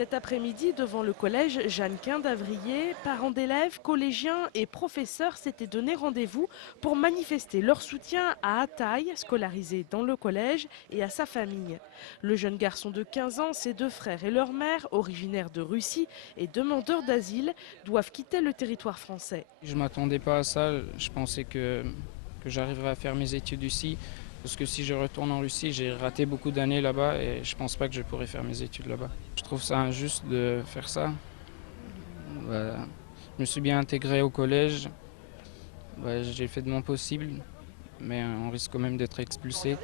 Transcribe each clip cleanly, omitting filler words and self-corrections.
Cet après-midi, devant le collège Jeannequin d'Avrier, parents d'élèves, collégiens et professeurs s'étaient donné rendez-vous pour manifester leur soutien à Ataï, scolarisé dans le collège, et à sa famille. Le jeune garçon de 15 ans, ses deux frères et leur mère, originaires de Russie et demandeurs d'asile, doivent quitter le territoire français. Je ne m'attendais pas à ça, je pensais que j'arriverais à faire mes études ici. Parce que si je retourne en Russie, j'ai raté beaucoup d'années là-bas et je pense pas que je pourrais faire mes études là-bas. Je trouve ça injuste de faire ça. Bah, je me suis bien intégré au collège, bah, j'ai fait de mon possible, mais on risque quand même d'être expulsé.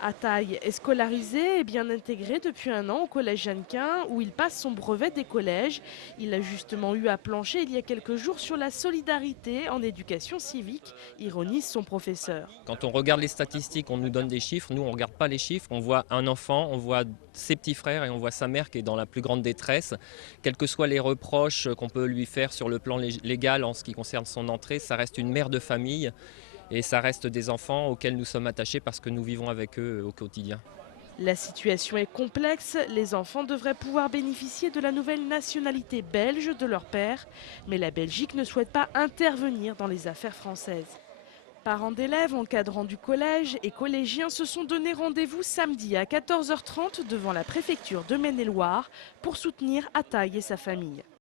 Ataï est scolarisé et bien intégré depuis un an au collège Jeannequin où il passe son brevet des collèges. Il a justement eu à plancher il y a quelques jours sur la solidarité en éducation civique, ironise son professeur. Quand on regarde les statistiques, on nous donne des chiffres. Nous, on ne regarde pas les chiffres. On voit un enfant, on voit ses petits frères et on voit sa mère qui est dans la plus grande détresse. Quels que soient les reproches qu'on peut lui faire sur le plan légal en ce qui concerne son entrée, ça reste une mère de famille et ça reste des enfants auxquels nous sommes attachés parce que nous vivons avec eux au quotidien. La situation est complexe. Les enfants devraient pouvoir bénéficier de la nouvelle nationalité belge de leur père. Mais la Belgique ne souhaite pas intervenir dans les affaires françaises. Parents d'élèves, encadrants du collège et collégiens se sont donné rendez-vous samedi à 14h30 devant la préfecture de Maine-et-Loire pour soutenir Ataï et sa famille.